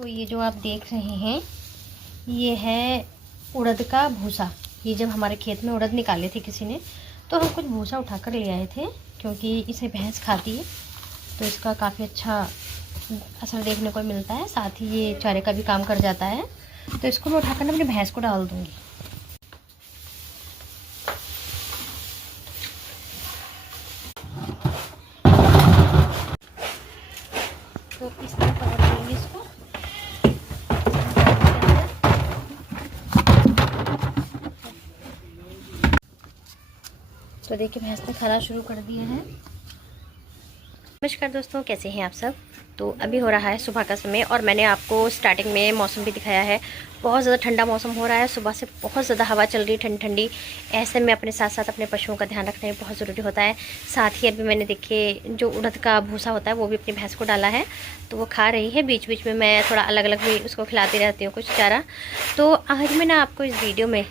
तो ये जो आप देख रहे हैं ये है उड़द का भूसा। ये जब हमारे खेत में उड़द निकाले थे किसी ने, तो हम कुछ भूसा उठा कर ले आए थे, क्योंकि इसे भैंस खाती है तो इसका काफ़ी अच्छा असर देखने को मिलता है। साथ ही ये चारे का भी काम कर जाता है। तो इसको मैं उठाकर अपनी भैंस को डाल दूँगी। तो इस तरह पकड़ लेंगे इसको। तो देखिए भैंस ने खाना शुरू कर दिया है। नमस्कार दोस्तों, कैसे हैं आप सब। तो अभी हो रहा है सुबह का समय और मैंने आपको स्टार्टिंग में मौसम भी दिखाया है। बहुत ज़्यादा ठंडा मौसम हो रहा है, सुबह से बहुत ज़्यादा हवा चल रही है ठंडी ठंडी। ऐसे में अपने साथ साथ अपने पशुओं का ध्यान रखना भी बहुत ज़रूरी होता है। साथ ही अभी मैंने देखिए जो उड़द का भूसा होता है वो भी अपनी भैंस को डाला है, तो वो खा रही है। बीच बीच में मैं थोड़ा अलग अलग भी उसको खिलाती रहती हूँ कुछ चारा। तो आज मैं ना आपको इस वीडियो में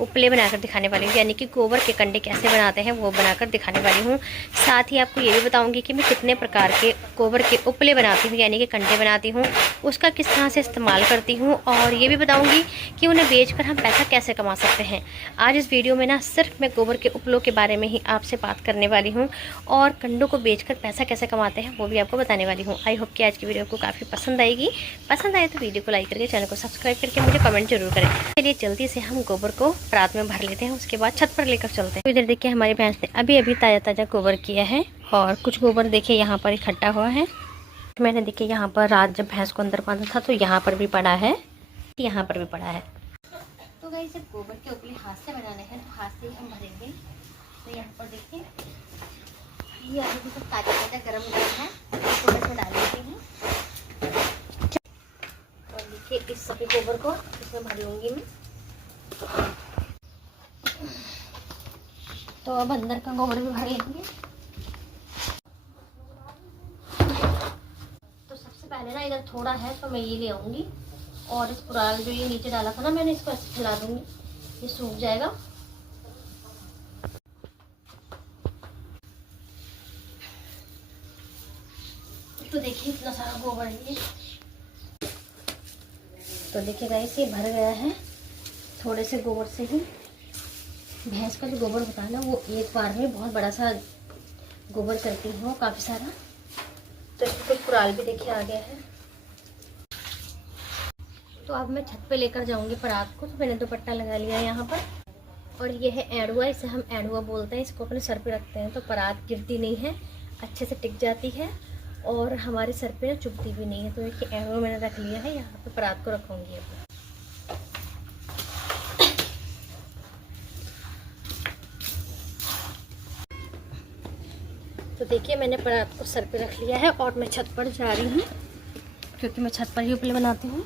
उपले बनाकर दिखाने वाली हूँ, यानी कि गोबर के कंडे कैसे बनाते हैं वो बनाकर दिखाने वाली हूँ। साथ ही आपको ये भी बताऊँगी कि मैं कितने प्रकार के गोबर के उपले बनाती हूँ, यानी कि कंडे बनाती हूँ, उसका किस तरह से इस्तेमाल करती हूँ। और ये भी बताऊँगी कि उन्हें बेचकर हम पैसा कैसे कमा सकते हैं। आज इस वीडियो में ना सिर्फ मैं गोबर के उपलों के बारे में ही आपसे बात करने वाली हूँ, और कंडों को बेचकर पैसा कैसे कमाते हैं वो भी आपको बताने वाली हूँ। आई होप कि आज की वीडियो को काफ़ी पसंद आएगी। पसंद आए तो वीडियो को लाइक करके चैनल को सब्सक्राइब करके मुझे कमेंट जरूर करें। चलिए जल्दी से हम गोबर को परात में भर लेते हैं, उसके बाद छत पर लेकर चलते हैं। तो इधर देखिए हमारी भैंस ने अभी अभी ताज़ा ताज़ा गोबर किया है, और कुछ गोबर देखिए यहाँ पर इकट्ठा हुआ है। मैंने देखिए यहाँ पर रात जब भैंस को अंदर बांधा था तो यहाँ पर भी पड़ा है, यहाँ पर भी पड़ा है। तो गाइस जब गोबर के उपले हाथ से बनाने हैं तो हाथ से ही हम भरेंगे। तो यहाँ पर देखिए ये अभी भी सब ताज़ा ताज़ा गरम है, तो मैं इसमें डाल देती हूँ। और देखिए इस सभी गोबर को इसमें भर लूँगी मैं। तो अब अंदर का गोबर भी भर लेंगे। तो सबसे पहले ना इधर थोड़ा है तो मैं ये ले आऊँगी, और इस पुराल जो ये नीचे डाला था ना मैंने, इसको ऐसे फैला दूँगी, ये सूख जाएगा। तो देखिए इतना सारा गोबर है ये। तो देखिए गाइस ये भर गया है। थोड़े से गोबर से ही भैंस का जो गोबर होता है ना वो एक बार में बहुत बड़ा सा गोबर करती है, वो काफ़ी सारा। तो इसको कुछ पुराल भी देखिए आ गया है। तो अब मैं छत पे लेकर जाऊंगी परात को। तो मैंने दुपट्टा लगा लिया है यहाँ पर, और ये है एड़ुआ, इसे हम एड़ुआ बोलते हैं। इसको अपने सर पे रखते हैं तो परात गिरती नहीं है, अच्छे से टिक जाती है, और हमारे सर पे ना चुभती भी नहीं है। तो एक एड़ुआ मैंने रख लिया है, यहाँ पे परात को रखूँगी अब। तो देखिए मैंने परात को सर पे रख लिया है और मैं छत पर जा रही हूँ, क्योंकि मैं छत पर ही उपले बनाती हूँ।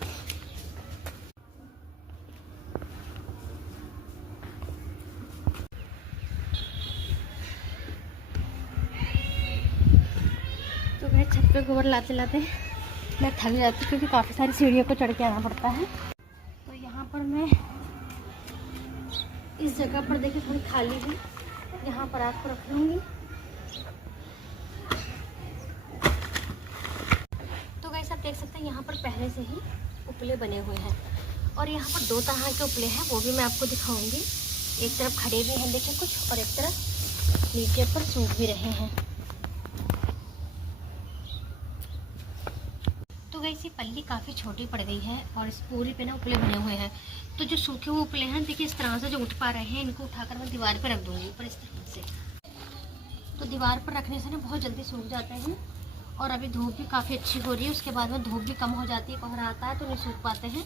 तो मैं छत पे गोबर लाते लाते मैं थक जाती हूँ, क्योंकि काफ़ी सारी सीढ़ियों को चढ़ के आना पड़ता है। तो यहाँ पर मैं इस जगह पर देखिए थोड़ी खाली है, यहाँ परात को रख लूँगी। आप देख सकते हैं यहाँ पर पहले से ही उपले बने हुए हैं, और यहाँ पर दो तरह के उपले हैं, वो भी मैं आपको दिखाऊंगी। एक तरफ खड़े भी हैं देखिए कुछ, और एक तरफ नीचे पर सूख भी रहे हैं। तो गाइस ये पल्ली काफ़ी छोटी पड़ गई है, और इस पूरी पे ना उपले बने हुए हैं। तो जो सूखे हुए उपले हैं देखिए इस तरह से जो उठ पा रहे हैं, इनको उठाकर मैं दीवार पर रख दूँगी ऊपर इस तरह से। तो दीवार पर रखने से ना बहुत जल्दी सूख जाते हैं, और अभी धूप भी काफ़ी अच्छी हो रही है, उसके बाद में धूप भी कम हो जाती है, कोहरा आता है तो नहीं सूख पाते हैं।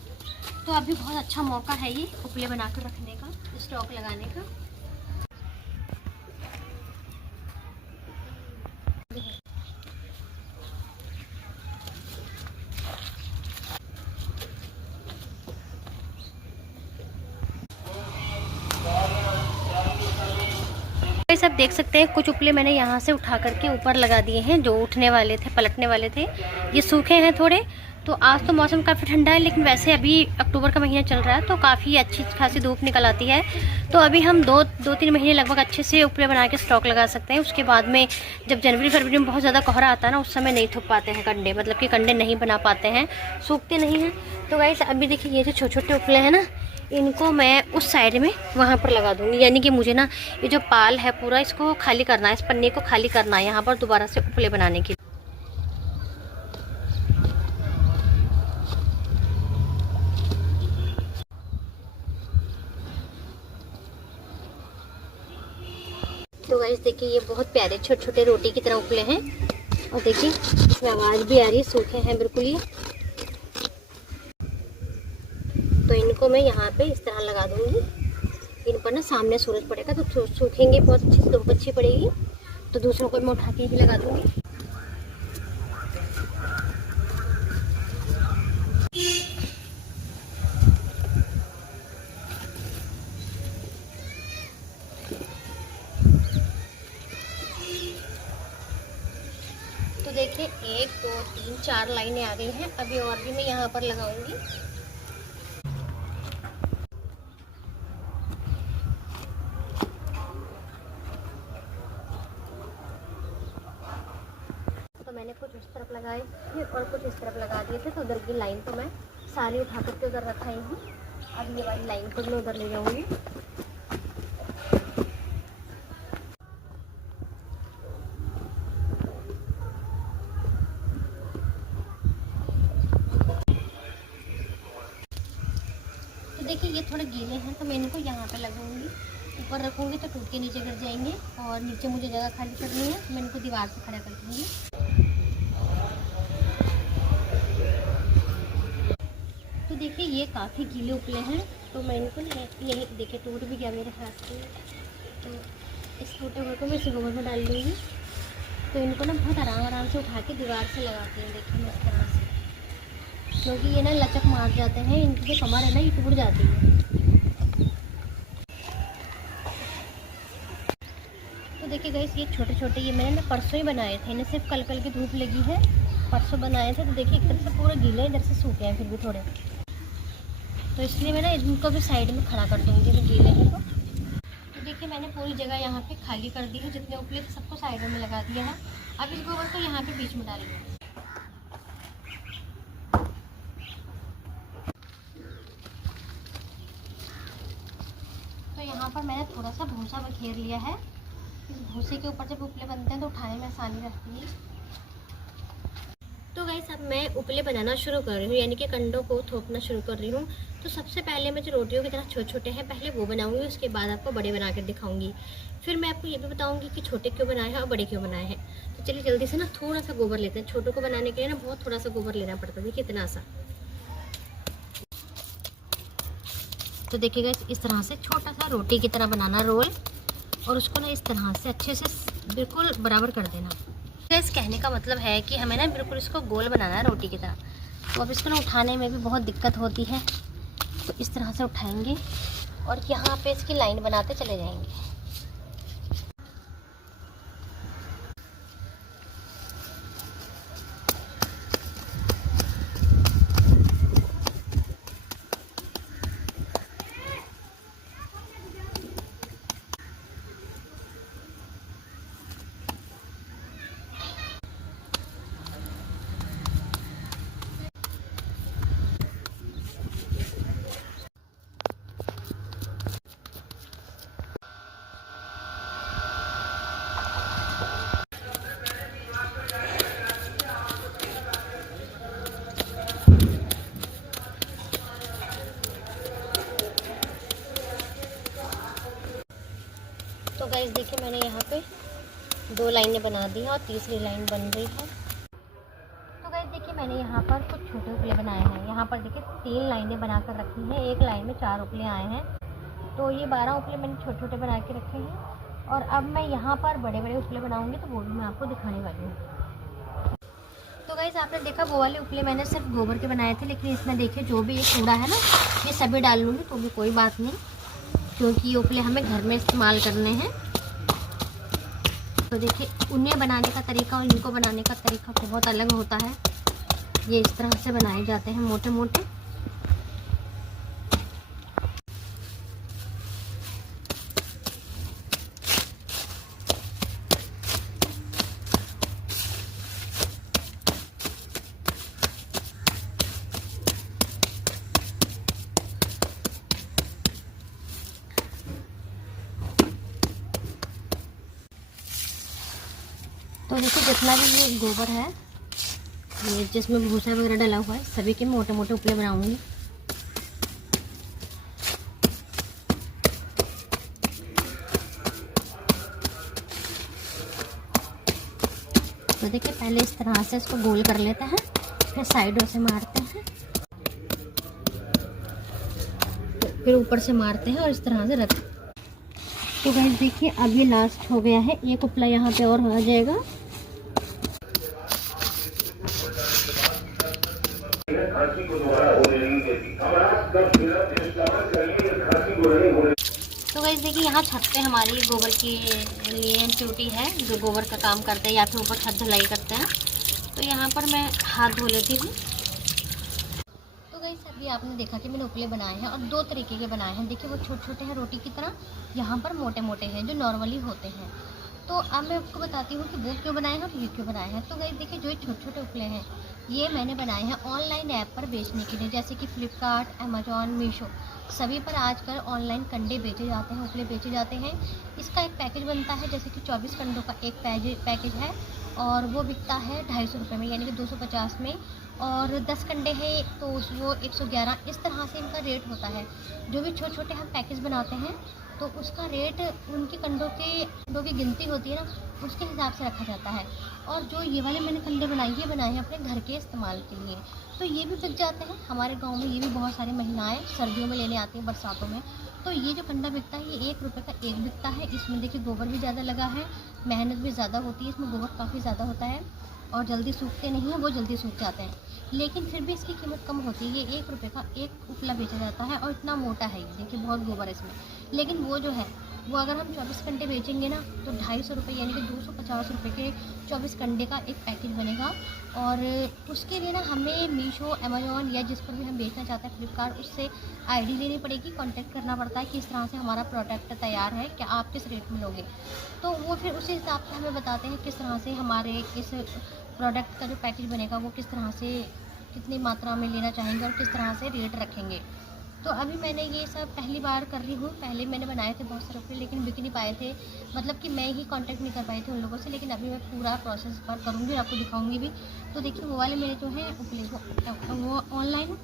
तो अभी बहुत अच्छा मौका है ये उपले बनाकर रखने का, स्टॉक लगाने का। सब देख सकते हैं कुछ उपले मैंने यहाँ से उठा करके ऊपर लगा दिए हैं, जो उठने वाले थे, पलटने वाले थे। ये सूखे हैं थोड़े, तो आज तो मौसम काफ़ी ठंडा है, लेकिन वैसे अभी अक्टूबर का महीना चल रहा है तो काफ़ी अच्छी खासी धूप निकल आती है। तो अभी हम दो तीन महीने लगभग अच्छे से उपले बना के स्टॉक लगा सकते हैं। उसके बाद में जब जनवरी फरवरी में बहुत ज़्यादा कोहरा आता है ना, उस समय नहीं थोप पाते हैं कंडे, मतलब कि कंडे नहीं बना पाते हैं, सूखते नहीं हैं। तो गाइस अभी देखिए ये जो छोटे छोटे उपले हैं ना, इनको मैं उस साइड में वहाँ पर लगा दूँगी। यानी कि मुझे ना ये जो पाल है पूरा इसको खाली करना है, इस पन्नी को खाली करना है यहाँ पर दोबारा से उपले बनाने के लिए। तो गाइस देखिए ये बहुत प्यारे छोटे छोटे रोटी की तरह उपले हैं, और देखिए इसमें आवाज़ भी आ रही है, सूखे हैं बिल्कुल ही। तो इनको मैं यहाँ पे इस तरह लगा दूँगी। इन पर ना सामने सूरज पड़ेगा तो सूखेंगे, बहुत अच्छी से धूप अच्छी पड़ेगी। तो दूसरों को मैं उठा के भी लगा दूँगी। तो देखिए 1 2 3 4 लाइनें आ गई हैं। अभी और भी मैं यहाँ पर लगाऊंगी। तो मैंने कुछ उस तरफ लगाए थे और कुछ इस तरफ लगा दिए थे। तो उधर की लाइन तो मैं सारी उठा करके उधर रखाई हूँ। अब ये वाली लाइन को मैं उधर ले जाऊँगी। देखिए ये थोड़े गीले हैं तो मैं इनको यहाँ पे लगाऊंगी। ऊपर रखूंगी तो टूट के नीचे गिर जाएंगे, और नीचे मुझे जगह खाली करनी है तो मैं इनको दीवार से खड़ा कर दूँगी। तो देखिए ये काफ़ी गीले उपले हैं, तो मैं इनको यही देखिए टूट भी गया मेरे हाथ से। तो इस टूटे हुए को मैं इस गोबर में डाल दूँगी। तो इनको ना बहुत आराम से उठा के दीवार से लगाते हैं। देखिए मैं इस तरह से, क्योंकि ये ना लचक मार जाते हैं, इनकी जो कमर है ना ये टूट जाती है। तो देखिए गाइस ये छोटे छोटे ये मैंने ना परसों ही बनाए थे, इन्हें सिर्फ कल की धूप लगी है, परसों बनाए थे। तो देखिए एक तरफ से पूरे गीले, इधर से सूखे हैं फिर भी थोड़े। तो इसलिए मैं ना इनको भी साइड में खड़ा कर दूँगी जब गीले हैं तो देखिए मैंने पूरी जगह यहाँ पे खाली कर दी है, जितने उपले थे सबको साइडों में लगा दिया है। अब इस गोबर को यहाँ पे बीच में डालेंगे। तो यहाँ पर मैंने थोड़ा सा भूसा बखेर लिया है। इस भूसे के ऊपर जब उपले बनते हैं तो उठाने में आसानी रहती है। तो गाइस अब मैं उपले बनाना शुरू कर रही हूँ, यानी कि कंडों को थोपना शुरू कर रही हूँ। तो सबसे पहले मैं जो रोटियों की तरह छोटे छोटे हैं पहले वो बनाऊंगी, उसके बाद आपको बड़े बना कर दिखाऊंगी। फिर मैं आपको ये भी बताऊंगी कि छोटे क्यों बनाए हैं और बड़े क्यों बनाए हैं। तो चलिए जल्दी से ना थोड़ा सा गोबर लेते हैं। छोटों को बनाने के लिए ना बहुत थोड़ा सा गोबर लेना पड़ता है, देखिए इतना सा। तो देखिएगा इस तरह से छोटा सा रोटी की तरह बनाना रोल, और उसको ना इस तरह से अच्छे से बिल्कुल बराबर कर देना। इस कहने का मतलब है कि हमें ना बिल्कुल इसको गोल बनाना है रोटी की तरह। तो अब इसको ना उठाने में भी बहुत दिक्कत होती है, तो इस तरह से उठाएंगे और यहाँ पे इसकी लाइन बनाते चले जाएंगे। तो गाइस देखिए मैंने यहाँ पे 2 लाइनें बना दी हैं और तीसरी लाइन बन रही है। तो गाइस देखिए मैंने यहाँ पर कुछ छोटे उपले बनाए हैं। यहाँ पर देखिए 3 लाइनें बनाकर रखी हैं, एक लाइन में 4 उपले आए हैं। तो ये 12 उपले मैंने छोटे छोटे बना के रखे हैं, और अब मैं यहाँ पर बड़े बड़े उपले बनाऊँगी तो वो भी मैं आपको दिखाने वाली हूँ। तो गाइस आपने देखा वो वाले उपले मैंने सिर्फ गोबर के बनाए थे, लेकिन इसमें देखिए जो भी ये कूड़ा है ना ये सभी डाल लूँगी तो भी कोई बात नहीं, क्योंकि ये उपले हमें घर में इस्तेमाल करने हैं। तो देखिए उन्हें बनाने का तरीका और इनको बनाने का तरीका बहुत अलग होता है। ये इस तरह से बनाए जाते हैं मोटे मोटे। तो देखिए जितना भी ये गोबर है, ये जिसमें भूसा वगैरह डला हुआ है, सभी के मोटे मोटे उपले बनाऊंगी। तो देखिए पहले इस तरह से इसको गोल कर लेते हैं, फिर साइडों से मारते हैं, फिर ऊपर से मारते हैं और इस तरह से रखते हैं। तो गाइस देखिए अब ये लास्ट हो गया है, एक उपला यहाँ पे और आ जाएगा। तो गाइस देखिए यहाँ छत पे हमारी गोबर की लिए ड्यूटी है, जो गोबर का काम करते हैं या फिर ऊपर छत धुलाई करते हैं। तो यहाँ पर मैं हाथ धो लेती हूँ। तो गाइस अभी आपने देखा कि मैंने उपले बनाए हैं और दो तरीके के बनाए हैं। देखिए वो छोटे छोटे हैं रोटी की तरह, यहाँ पर मोटे मोटे हैं जो नॉर्मली होते हैं। तो अब मैं आपको बताती हूँ कि वो क्यों बनाए हैं और ये क्यों बनाए हैं। तो गाइस देखिए जो ये छोटे छोटे उपले हैं, ये मैंने बनाए हैं ऑनलाइन ऐप पर बेचने के लिए, जैसे कि फ्लिपकार्ट, अमेजॉन, मीशो, सभी पर आजकल ऑनलाइन कंडे बेचे जाते हैं, उपले बेचे जाते हैं। इसका एक पैकेज बनता है, जैसे कि 24 कंडों का एक पैकेज है और वो बिकता है 250 रुपये में, यानी कि 250 में। और 10 कंडे हैं तो वो 111, इस तरह से इनका रेट होता है। जो भी छोटे छोटे हम पैकेज बनाते हैं तो उसका रेट उनके कंडों की गिनती होती है ना, उसके हिसाब से रखा जाता है। और जो ये वाले मैंने कंडे बनाए हैं अपने घर के इस्तेमाल के लिए, तो ये भी बिक जाते हैं हमारे गांव में। ये भी बहुत सारी महिलाएं सर्दियों में लेने आती हैं, बरसातों में। तो ये जो कंडा बिकता है ये 1 रुपये का एक बिकता है। इसमें देखिए गोबर भी ज़्यादा लगा है, मेहनत भी ज़्यादा होती है, इसमें गोबर काफ़ी ज़्यादा होता है और जल्दी सूखते नहीं हैं, वो जल्दी सूख जाते हैं। लेकिन फिर भी इसकी कीमत कम होती है। ये 1 रुपये का एक उपला बेचा जाता है और इतना मोटा है ये, देखिए बहुत गोबर है इसमें। लेकिन वो जो है वो अगर हम 24 कंडे बेचेंगे ना तो 250 रुपये, यानी कि 250 रुपये के 24 कंडे का एक पैकेज बनेगा। और उसके लिए ना हमें मीशो, अमेजॉन या जिस पर भी हम बेचना चाहते हैं, फ्लिपकार्ट, उससे आईडी लेनी पड़ेगी, कांटेक्ट करना पड़ता है कि इस तरह से हमारा प्रोडक्ट तैयार है, क्या आप किस रेट में लोगे। तो वो फिर उसी हिसाब से हमें बताते हैं किस तरह से हमारे इस प्रोडक्ट का जो पैकेज बनेगा वो किस तरह से, कितनी मात्रा में लेना चाहेंगे और किस तरह से रेट रखेंगे। तो अभी मैंने ये सब पहली बार कर रही हूँ। पहले मैंने बनाए थे बहुत सारे उपले, लेकिन बिक नहीं पाए थे, मतलब कि मैं ही कांटेक्ट नहीं कर पाई थी उन लोगों से। लेकिन अभी मैं पूरा प्रोसेस पर करूँगी और आपको दिखाऊंगी भी। तो देखिए वो वाले मेरे जो हैं उपले वो ऑनलाइन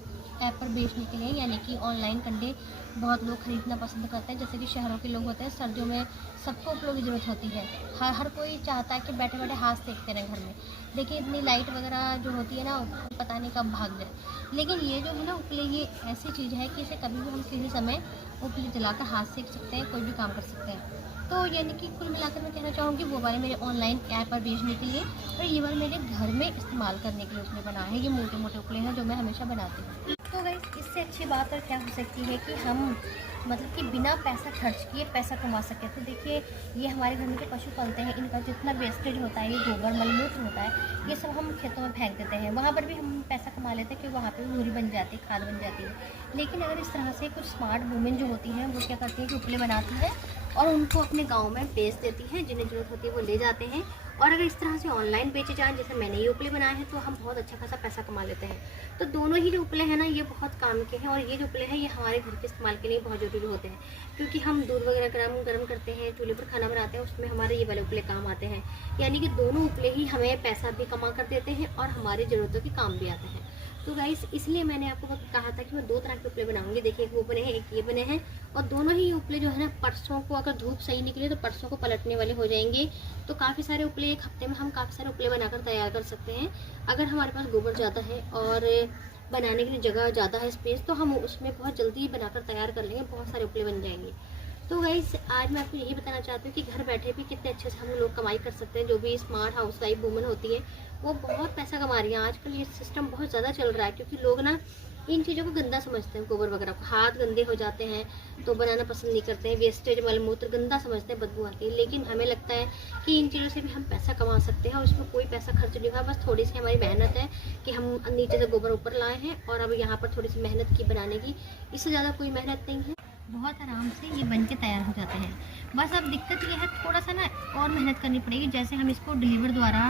ऐप पर बेचने के लिए, यानी कि ऑनलाइन कंडे बहुत लोग ख़रीदना पसंद करते हैं। जैसे कि शहरों के लोग होते हैं, सर्दियों में सबको उपलों की ज़रूरत होती है। हर कोई चाहता है कि बैठे बैठे हाथ सेकते रहें घर में। देखिए इतनी लाइट वगैरह जो होती है ना, पता नहीं कब भाग जाए। लेकिन ये जो है ना उपले, ये ऐसी चीज़ है कि इसे कभी भी हम किसी समय उपले जलाकर हाथ सेक सकते हैं, कोई भी काम कर सकते हैं। तो यानी कि कुल मिलाकर मैं कहना चाहूँगी वो वाले मेरे ऑनलाइन ऐप पर बेचने के लिए और ये वाले मेरे घर में इस्तेमाल करने के लिए उपले बनाए हैं। ये मोटे मोटे उपले हैं जो मैं हमेशा बनाती हूँ। तो गाइस इससे अच्छी बात और क्या हो सकती है कि हम मतलब कि बिना पैसा खर्च किए पैसा कमा सकें। तो देखिए ये हमारे घर में जो पशु पालते हैं, इनका जितना वेस्टेज होता है, ये गोबर मलमूत्र होता है, ये सब हम खेतों में फेंक देते हैं। वहाँ पर भी हम पैसा कमा लेते हैं, क्योंकि वहाँ पर मूरी बन जाती है, खाद बन जाती है। लेकिन अगर इस तरह से कुछ स्मार्ट वुमेन जो होती हैं, वो क्या करती हैं कि उपले बनाती हैं और उनको अपने गाँव में बेच देती हैं, जिन्हें ज़रूरत होती है वो ले जाते हैं। और अगर इस तरह से ऑनलाइन बेचे जाएँ, जैसे मैंने ये उपले बनाए हैं, तो हम बहुत अच्छा खासा पैसा कमा लेते हैं। तो दोनों ही जो उपले हैं ना, ये बहुत काम के हैं। और ये जो उपले हैं ये हमारे घर के इस्तेमाल के लिए बहुत ज़रूरी होते हैं, क्योंकि हम दूध वगैरह गर्म करते हैं, चूल्हे पर खाना बनाते हैं, उसमें हमारे ये वाले उपले काम आते हैं। यानी कि दोनों उपले ही हमें पैसा भी कमा कर देते हैं और हमारी ज़रूरतों के काम भी आते हैं। तो गाइस इसलिए मैंने आपको कहा था कि मैं 2 तरह के उपले बनाऊंगी। देखिए एक वो बने हैं, एक ये बने हैं। और दोनों ही उपले जो है ना, परसों को अगर धूप सही निकले तो परसों को पलटने वाले हो जाएंगे। तो काफ़ी सारे उपले, एक हफ्ते में हम काफ़ी सारे उपले बनाकर तैयार कर सकते हैं। अगर हमारे पास गोबर ज़्यादा है और बनाने के लिए जगह ज़्यादा है, स्पेस, तो हम उसमें बहुत जल्दी बनाकर तैयार कर लेंगे, बहुत सारे उपले बन जाएंगे। तो गाइस आज मैं आपको यही बताना चाहती हूँ कि घर बैठे भी कितने अच्छे से हम लोग कमाई कर सकते हैं। जो भी स्मार्ट हाउस वाइफ वूमन होती है वो बहुत पैसा कमा रही है। आजकल ये सिस्टम बहुत ज़्यादा चल रहा है, क्योंकि लोग ना इन चीज़ों को गंदा समझते हैं, गोबर वगैरह को। हाथ गंदे हो जाते हैं तो बनाना पसंद नहीं करते हैं, वेस्टेज मलमूत्र गंदा समझते हैं, बदबू आती है। लेकिन हमें लगता है कि इन चीज़ों से भी हम पैसा कमा सकते हैं और उसमें कोई पैसा खर्च नहीं हुआ, बस थोड़ी सी हमारी मेहनत है कि हम नीचे से गोबर ऊपर लाए हैं और अब यहाँ पर थोड़ी सी मेहनत की बनाने की, इससे ज़्यादा कोई मेहनत नहीं है। बहुत आराम से ये बन के तैयार हो जाते हैं। बस अब दिक्कत ये है थोड़ा सा ना और मेहनत करनी पड़ेगी। जैसे हम इसको डिलीवर द्वारा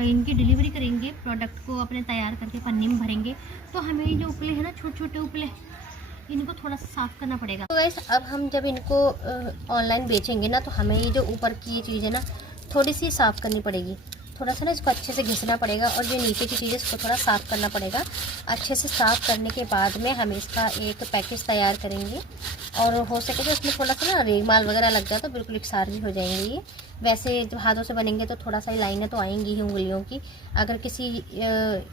इनकी डिलीवरी करेंगे, प्रोडक्ट को अपने तैयार करके पन्नी में भरेंगे, तो हमें ये जो उपले हैं ना, छोटे छोटे उपले, इनको थोड़ा सा साफ़ करना पड़ेगा। तो गाइस अब हम जब इनको ऑनलाइन बेचेंगे ना, तो हमें ये जो ऊपर की ये चीज़ है ना, थोड़ी सी साफ़ करनी पड़ेगी। थोड़ा सा ना इसको अच्छे से घिसना पड़ेगा और जो नीचे की चीज़ है इसको थोड़ा साफ़ करना पड़ेगा। अच्छे से साफ़ करने के बाद में हम इसका एक पैकेज तैयार करेंगे और हो सके तो इसमें थोड़ा सा ना रेगमाल वगैरह लग जाए तो बिल्कुल एकसार भी हो जाएंगे ये। वैसे जब हाथों से बनेंगे तो थोड़ा सा लाइनें तो आएंगी ही उंगलियों की। अगर किसी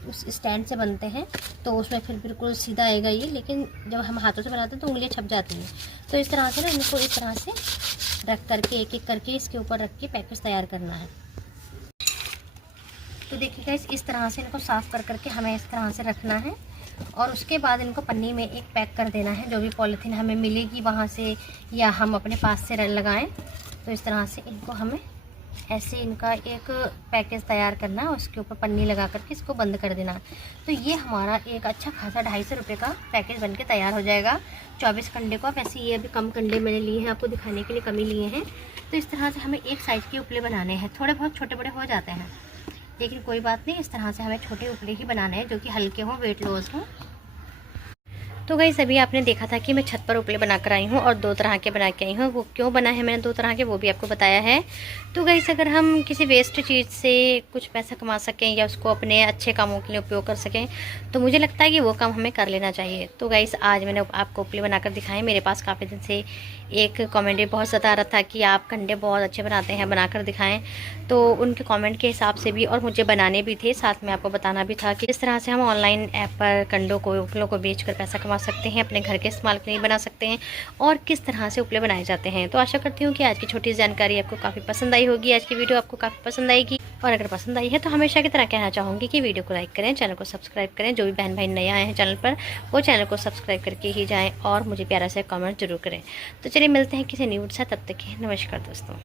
उस स्टैंड से बनते हैं तो उसमें फिर बिल्कुल सीधा आएगा ये, लेकिन जब हम हाथों से बनाते हैं तो उंगलियाँ छप जाती हैं। तो इस तरह से ना इनको इस तरह से रख करके एक एक करके इसके ऊपर रख के पैकेज तैयार करना है। तो देखिएगा इस तरह से इनको साफ़ कर करके हमें इस तरह से रखना है और उसके बाद इनको पन्नी में एक पैक कर देना है। जो भी पॉलीथीन हमें मिलेगी वहाँ से या हम अपने पास से लगाएं, तो इस तरह से इनको हमें ऐसे इनका एक पैकेज तैयार करना है, उसके ऊपर पन्नी लगा करके इसको बंद कर देना है। तो ये हमारा एक अच्छा खासा 250 रुपये का पैकेज बनके तैयार हो जाएगा 24 कंडे का। वैसे ये अभी कम कंडे मैंने लिए हैं, आपको दिखाने के लिए कम ही लिए हैं। तो इस तरह से हमें एक साइज़ के उपले बनाने हैं। थोड़े बहुत छोटे बड़े हो जाते हैं लेकिन कोई बात नहीं, इस तरह से हमें छोटे उपले ही बनाने हैं जो कि हल्के हों, वेट लॉस हों। तो गाइस अभी आपने देखा था कि मैं छत पर उपले बनाकर आई हूँ और 2 तरह के बना के आई हूँ। वो क्यों बना है मैंने 2 तरह के, वो भी आपको बताया है। तो गाइस अगर हम किसी वेस्ट चीज़ से कुछ पैसा कमा सकें या उसको अपने अच्छे कामों के लिए उपयोग कर सकें तो मुझे लगता है कि वो काम हमें कर लेना चाहिए। तो गाइस आज मैंने आपको उपले बनाकर दिखाए। मेरे पास काफ़ी दिन से एक कॉमेंट बहुत ज़्यादा आ रहा था कि आप कंडे बहुत अच्छे बनाते हैं, बनाकर दिखाएं। तो उनके कमेंट के हिसाब से भी और मुझे बनाने भी थे, साथ में आपको बताना भी था कि इस तरह से हम ऑनलाइन ऐप पर कंडों को, उपलों को बेचकर पैसा कमा सकते हैं, अपने घर के इस्तेमाल के लिए बना सकते हैं और किस तरह से उपले बनाए जाते हैं। तो आशा करती हूँ कि आज की छोटी जानकारी आपको काफ़ी पसंद आई होगी, आज की वीडियो आपको काफ़ी पसंद आएगी। और अगर पसंद आई है तो हमेशा की तरह कहना चाहूँगी कि वीडियो को लाइक करें, चैनल को सब्सक्राइब करें। जो भी बहन भाई नए आए हैं चैनल पर, वो चैनल को सब्सक्राइब करके ही जाएँ और मुझे प्यारा से कमेंट जरूर करें। तो चलिए मिलते हैं किसी न्यूज़ से, तब तक के नमस्कार दोस्तों।